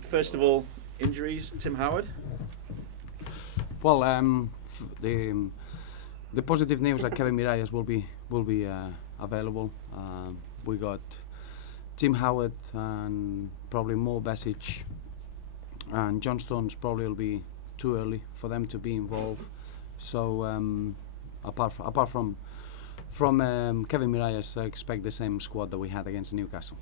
First of all, injuries. Tim Howard. Well, the positive news that Kevin Miralles will be available. We got Tim Howard and probably Mo Besic and John Stones probably will be too early for them to be involved. So apart from Kevin Miralles, I expect the same squad that we had against Newcastle.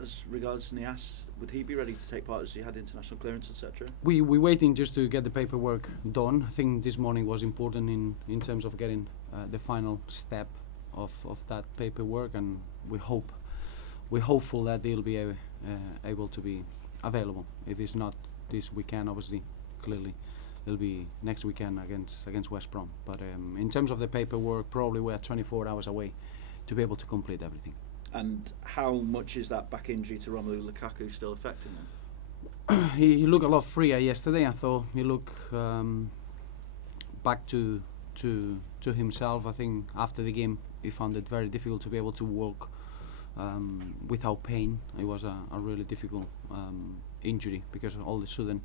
As regards Nias, would he be ready to take part as he had international clearance, etc.? We're waiting just to get the paperwork done. I think this morning was important in terms of getting the final step of that paperwork, and we're hopeful that they'll be able to be available. If it's not this weekend, obviously, clearly it'll be next weekend against West Brom. But in terms of the paperwork, probably we're 24 hours away to be able to complete everything. And how much is that back injury to Romelu Lukaku still affecting him? He looked a lot freer yesterday. I thought he looked back to himself. I think after the game he found it very difficult to be able to walk without pain. It was a really difficult injury because all of a sudden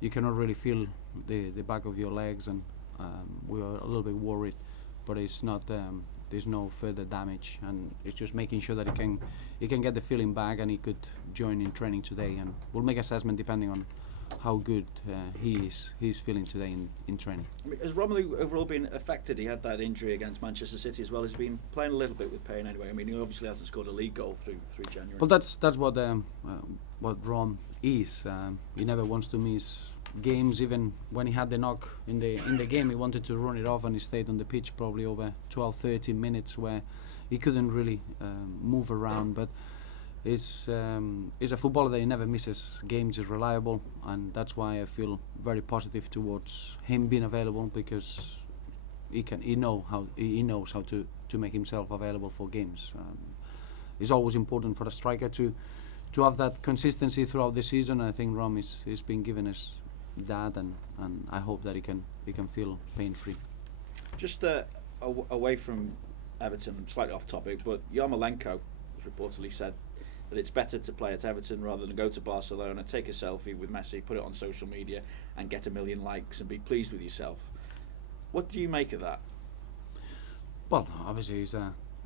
you cannot really feel the back of your legs, and we were a little bit worried, but it's not. There's no further damage, and it's just making sure that he can get the feeling back and he could join in training today, and we'll make assessment depending on how good he's feeling today in training. I mean, has Romelu overall been affected? He had that injury against Manchester City as well. He's been playing a little bit with pain anyway. I mean, he obviously hasn't scored a league goal through January. Well, that's what Rom is. He never wants to miss games. Even when he had the knock in the game, he wanted to run it off, and he stayed on the pitch probably over 12-13 minutes where he couldn't really move around. But he's a footballer that he never misses games. He's reliable, and that's why I feel very positive towards him being available, because he knows how to make himself available for games. It's always important for a striker to have that consistency throughout the season. I think Rom is being given us that, and I hope that he can feel pain free. Just away from Everton, slightly off topic, but Yarmolenko has reportedly said that it's better to play at Everton rather than go to Barcelona, take a selfie with Messi, put it on social media and get 1 million likes and be pleased with yourself. What do you make of that? Well, obviously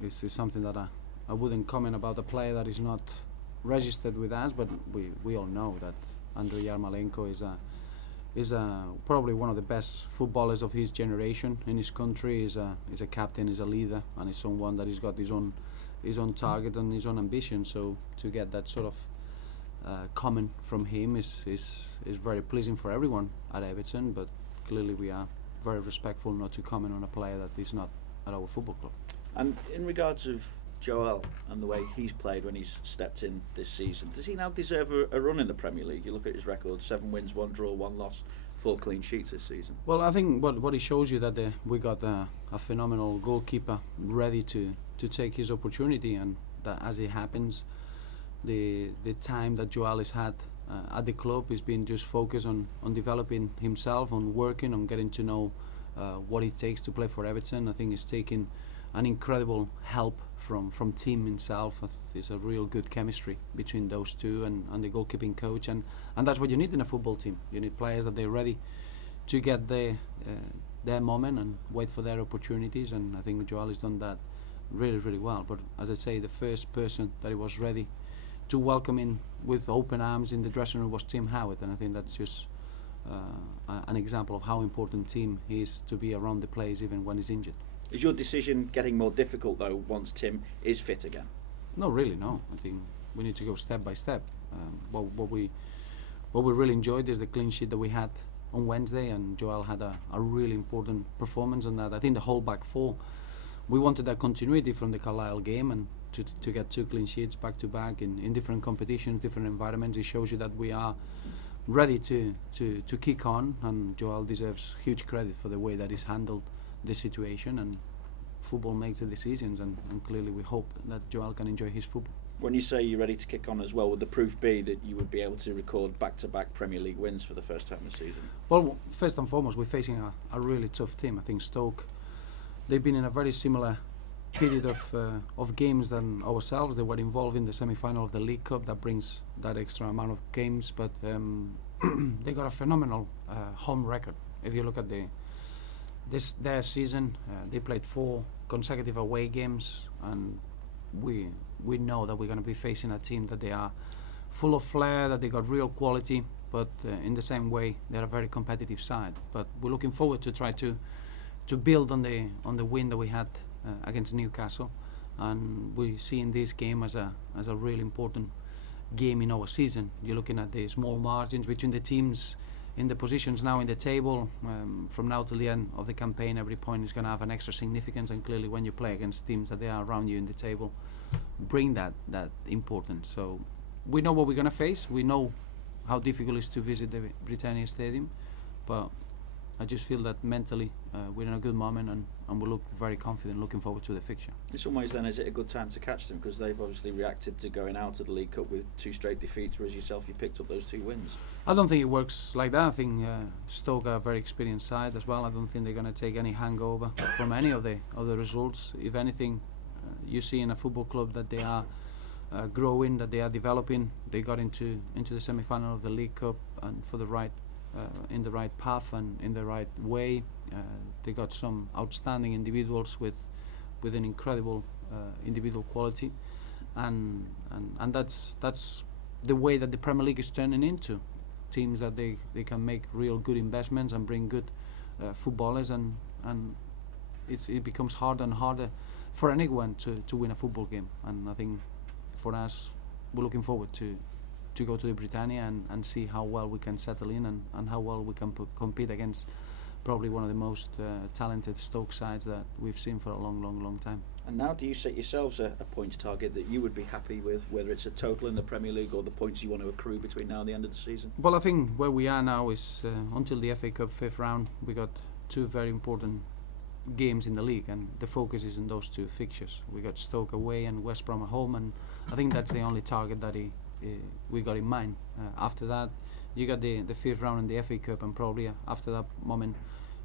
it's something that I wouldn't comment about a player that is not registered with us, but we all know that Andrei Yarmolenko is probably one of the best footballers of his generation in his country. He's a captain, he's a leader, and he's someone that he's got his own target and his own ambition. So to get that sort of comment from him is very pleasing for everyone at Everton. But clearly we are very respectful not to comment on a player that is not at our football club. And in regards of Joel and the way he's played when he's stepped in this season, does he now deserve a run in the Premier League? You look at his record: 7 wins, 1 draw, 1 loss, 4 clean sheets this season. Well, I think what it shows you that we got a phenomenal goalkeeper ready to take his opportunity, and that as it happens, the time that Joel has had at the club has been just focused on developing himself, on working, on getting to know what it takes to play for Everton. I think he's taken an incredible help from Tim himself. There's a real good chemistry between those two and the goalkeeping coach, and that's what you need in a football team. You need players that they're ready to get their moment and wait for their opportunities, and I think Joel has done that really, really well. But as I say, the first person that he was ready to welcome in with open arms in the dressing room was Tim Howard, and I think that's just an example of how important Tim is to be around the players even when he's injured. Is your decision getting more difficult though once Tim is fit again? No, really, no. I think we need to go step by step. What we really enjoyed is the clean sheet that we had on Wednesday, and Joel had a really important performance on that. I think the whole back four, we wanted that continuity from the Carlisle game, and to get 2 clean sheets back to back in different competitions, different environments. It shows you that we are ready to kick on, and Joel deserves huge credit for the way that he's handled the situation, and football makes the decisions, and clearly we hope that Joel can enjoy his football. When you say you're ready to kick on as well, would the proof be that you would be able to record back-to-back Premier League wins for the first time this season? Well, first and foremost, we're facing a really tough team. I think Stoke, they've been in a very similar period of games than ourselves. They were involved in the semi-final of the League Cup. That brings that extra amount of games, but they got a phenomenal home record. If you look at their season, they played 4 consecutive away games, and we know that we're going to be facing a team that they are full of flair, that they got real quality, but in the same way they're a very competitive side. But we're looking forward to try to build on the win that we had against Newcastle, and we see in this game as a really important game in our season. You're looking at the small margins between the teams in the positions now in the table. From now to the end of the campaign, every point is going to have an extra significance, and clearly when you play against teams that they are around you in the table, bring that importance. So we know what we're going to face. We know how difficult it is to visit the Britannia Stadium, but I just feel that mentally we're in a good moment, and we look very confident looking forward to the fixture. In some ways then, is it a good time to catch them, because they've obviously reacted to going out of the League Cup with 2 straight defeats, whereas yourself, you picked up those 2 wins? I don't think it works like that. I think Stoke are a very experienced side as well. I don't think they're going to take any hangover from any of the results. If anything, you see in a football club that they are growing, that they are developing. They got into the semi-final of the League Cup, and for the right in the right path and in the right way. They got some outstanding individuals with an incredible individual quality, and that's the way that the Premier League is turning into teams, that they can make real good investments and bring good footballers, and it becomes harder and harder for anyone to win a football game. And I think for us, we're looking forward to go to the Britannia and see how well we can settle in, and how well we can compete against probably one of the most talented Stoke sides that we've seen for a long time. And now, do you set yourselves a points target that you would be happy with, whether it's a total in the Premier League or the points you want to accrue between now and the end of the season? Well, I think where we are now is until the FA Cup 5th round, we got 2 very important games in the league, and the focus is in those 2 fixtures. We got Stoke away and West Brom at home, and I think that's the only target that we got in mind. After that, you got the 5th round in the FA Cup, and probably after that moment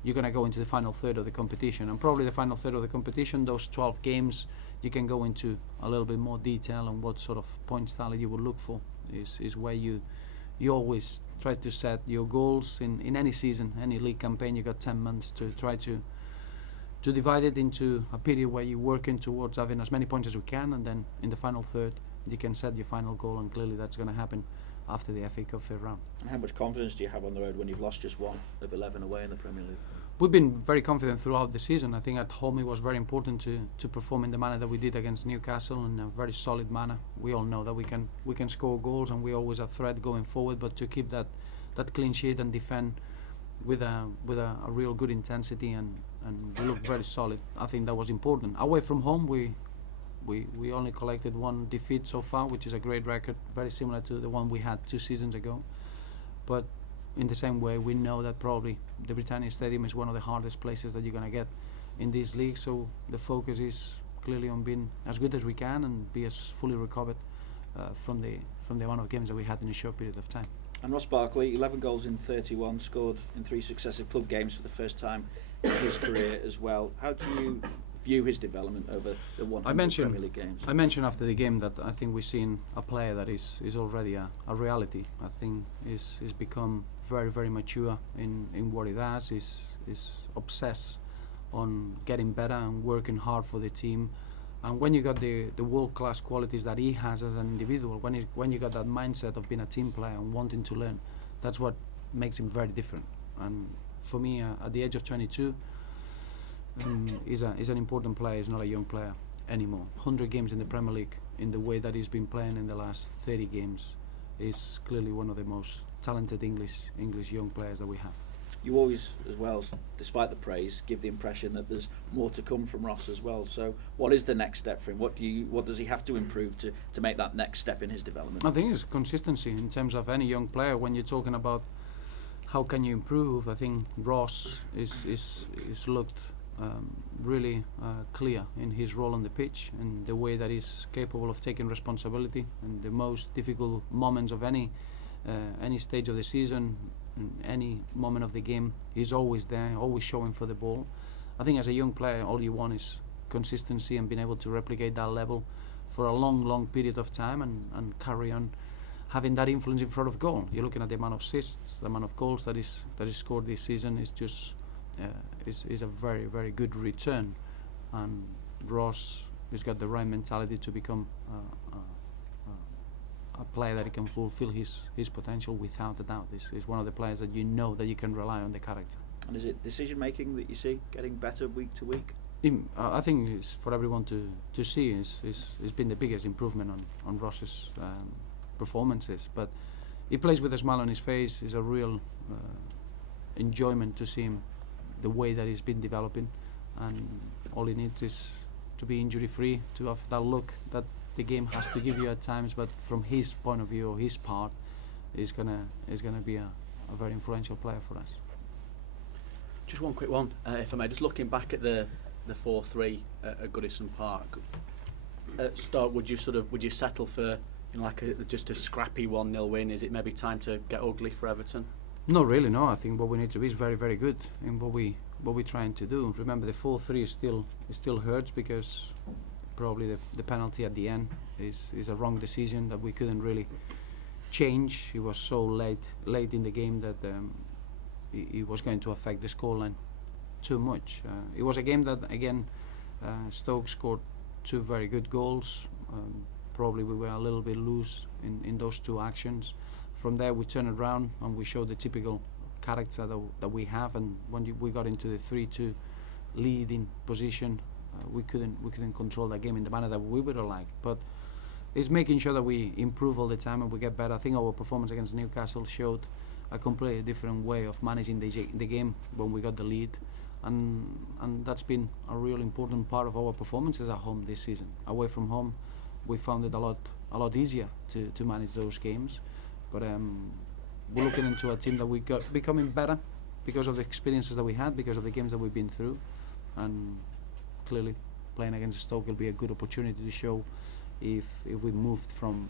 you're going to go into the final third of the competition, and probably the final third of the competition, those 12 games, you can go into a little bit more detail on what sort of points tally you would look for. Is where you always try to set your goals in any season, any league campaign. You got 10 months to try to divide it into a period where you're working towards having as many points as we can, and then in the final third you can set your final goal, and clearly that's going to happen after the FA Cup 5th round. And how much confidence do you have on the road when you've lost just 1 of 11 away in the Premier League? We've been very confident throughout the season. I think at home it was very important to perform in the manner that we did against Newcastle, in a very solid manner. We all know that we can score goals, and we always a threat going forward, but to keep that clean sheet and defend with a real good intensity, and we look very solid. I think that was important. Away from home, we only collected 1 defeat so far, which is a great record, very similar to the one we had 2 seasons ago. But in the same way, we know that probably the Britannia Stadium is one of the hardest places that you're going to get in this league, so the focus is clearly on being as good as we can and be as fully recovered from the amount of games that we had in a short period of time. And Ross Barkley, 11 goals in 31, scored in 3 successive club games for the first time in his career as well. How do you view his development over the 100 Premier League games? I mentioned after the game that I think we've seen a player that is already a reality. I think he's become very mature in what he does. He's obsessed on getting better and working hard for the team. And when you got the world-class qualities that he has as an individual, when you got that mindset of being a team player and wanting to learn, that's what makes him very different. And for me, at the age of 22, he's an important player. He's not a young player anymore. 100 games in the Premier League, in the way that he's been playing in the last 30 games, is clearly one of the most talented English young players that we have. You always, as well, despite the praise, give the impression that there's more to come from Ross as well. So what is the next step for him? What does he have to improve to make that next step in his development? I think it's consistency in terms of any young player. When you're talking about how can you improve, I think Ross is looked really clear in his role on the pitch, and the way that he's capable of taking responsibility in the most difficult moments of any stage of the season. In any moment of the game, he's always there, always showing for the ball. I think as a young player, all you want is consistency and being able to replicate that level for a long period of time and carry on having that influence in front of goal. You're looking at the amount of assists, the amount of goals that is scored this season is just is a very good return, and Ross has got the right mentality to become a player that he can fulfill his potential without a doubt. He's one of the players that you know that you can rely on the character. And is it decision making that you see getting better week to week? I think it's for everyone to see. It's been the biggest improvement on Ross's performances, but he plays with a smile on his face. It's a real enjoyment to see him, the way that he's been developing, and all he needs is to be injury free, to have that look that the game has to give you at times, but from his point of view or his part, is gonna be a very influential player for us. Just one quick one, if I may. Just looking back at the 4-3 at Goodison Park, at Stoke, would you settle for just a scrappy 1-0 win? Is it maybe time to get ugly for Everton? No, really, no. I think what we need to be is very good in what we're trying to do. Remember, the 4-3 still hurts because probably the penalty at the end is a wrong decision that we couldn't really change. It was so late in the game that it was going to affect the scoreline too much. It was a game that, again, Stoke scored 2 very good goals. Probably we were a little bit loose in those 2 actions. From there we turned it around and we showed the typical character that we have, and when we got into the 3-2 leading position, we couldn't control that game in the manner that we would have liked. But it's making sure that we improve all the time and we get better. I think our performance against Newcastle showed a completely different way of managing the game when we got the lead, and that's been a real important part of our performances at home this season. Away from home, we found it a lot easier to manage those games, but we're looking into a team that we got becoming better because of the experiences that we had, because of the games that we've been through, and clearly playing against Stoke will be a good opportunity to show if we moved from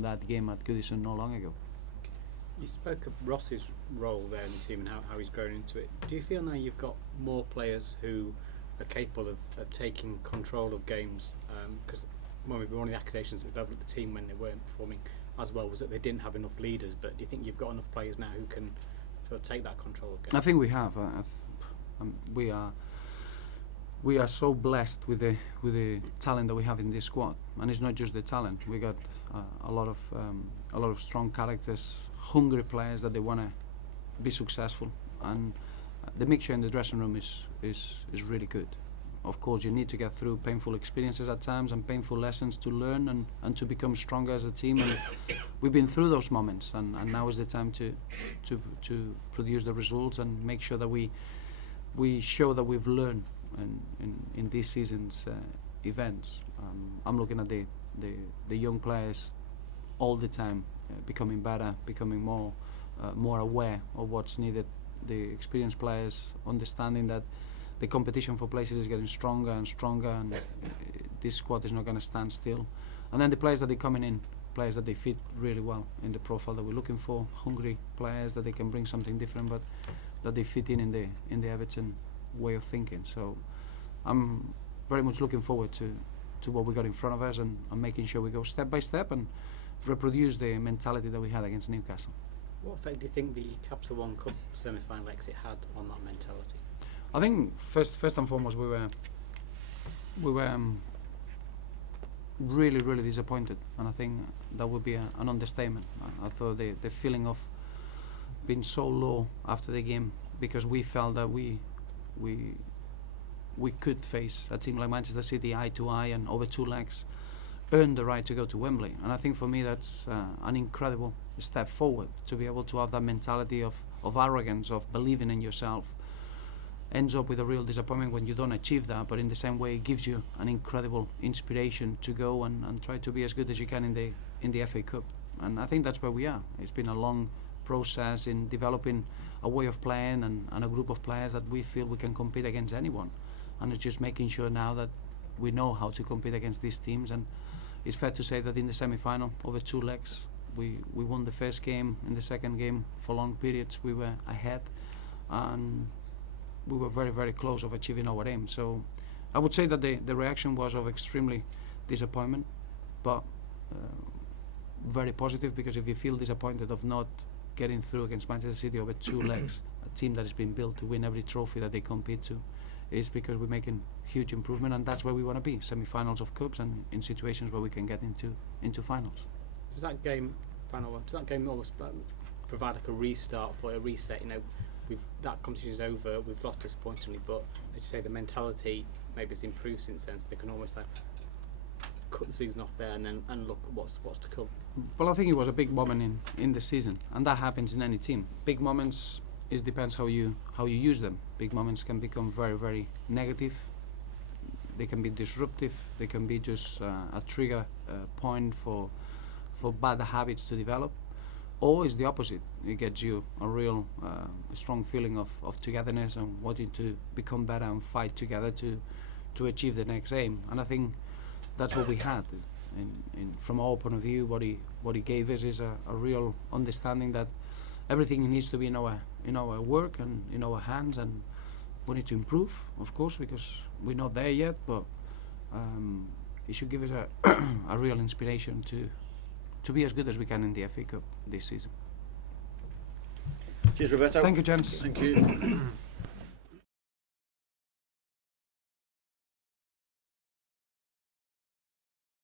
that game at Goodison not long ago. You spoke of Ross's role there in the team and how he's grown into it. Do you feel now you've got more players who are capable of taking control of games? Because one of the accusations that leveled at the team when they weren't performing as well was that they didn't have enough leaders. But do you think you've got enough players now who can sort of take that control of games? I think we have. We are so blessed with the talent that we have in this squad, and it's not just the talent. We got a lot of strong characters, hungry players that they want to be successful, and the mixture in the dressing room is really good. Of course, you need to get through painful experiences at times and painful lessons to learn and to become stronger as a team, and we've been through those moments, and now is the time to produce the results and make sure that we show that we've learned in this season's events. I'm looking at the young players all the time, becoming better, becoming more aware of what's needed. The experienced players understanding that the competition for places is getting stronger and stronger, and this squad is not going to stand still. And then the players that are coming in, players that they fit really well in the profile that we're looking for, hungry players that they can bring something different, but that they fit in the Everton way of thinking. So I'm very much looking forward to what we got in front of us, and making sure we go step by step and reproduce the mentality that we had against Newcastle. What effect do you think the Capital One Cup semi-final exit had on that mentality? I think first and foremost we were really disappointed, and I think that would be an understatement. I thought the feeling of being so low after the game, because we felt that we could face a team like Manchester City eye to eye and over 2 legs, earn the right to go to Wembley. And I think for me that's an incredible step forward, to be able to have that mentality of arrogance, of believing in yourself. Ends up with a real disappointment when you don't achieve that, but in the same way it gives you an incredible inspiration to go and try to be as good as you can in the FA Cup. And I think that's where we are. It's been a long process in developing a way of playing and a group of players that we feel we can compete against anyone, and it's just making sure now that we know how to compete against these teams. And it's fair to say that in the semi-final, over 2 legs, we won the first game. In the second game, for long periods we were ahead, and we were very close of achieving our aim. So I would say that the reaction was of extremely disappointment, but very positive, because if you feel disappointed of not getting through against Manchester City over 2 legs, a team that has been built to win every trophy that they compete to, is because we're making huge improvement, and that's where we want to be, semi-finals of cups and in situations where we can get into finals. Does that game, final one, does that game almost provide like a restart for a reset? You know, that competition is over, we've lost disappointingly, but as you say, the mentality maybe has improved since then, so they can almost like cut the season off there and look at what's to come. Well, I think it was a big moment in the season, and that happens in any team. Big moments, it depends how you use them. Big moments can become very, very negative. They can be disruptive. They can be just a trigger point for bad habits to develop. Or it's the opposite. It gets you a real strong feeling of togetherness and wanting to become better and fight together to achieve the next aim. And I think that's what we had. From our point of view, what he gave us is a real understanding that everything needs to be in our work and in our hands, and we need to improve, of course, because we're not there yet. But it should give us a real inspiration to be as good as we can in the FA Cup this season. Cheers, Roberto. Thank you, gents. Thank you.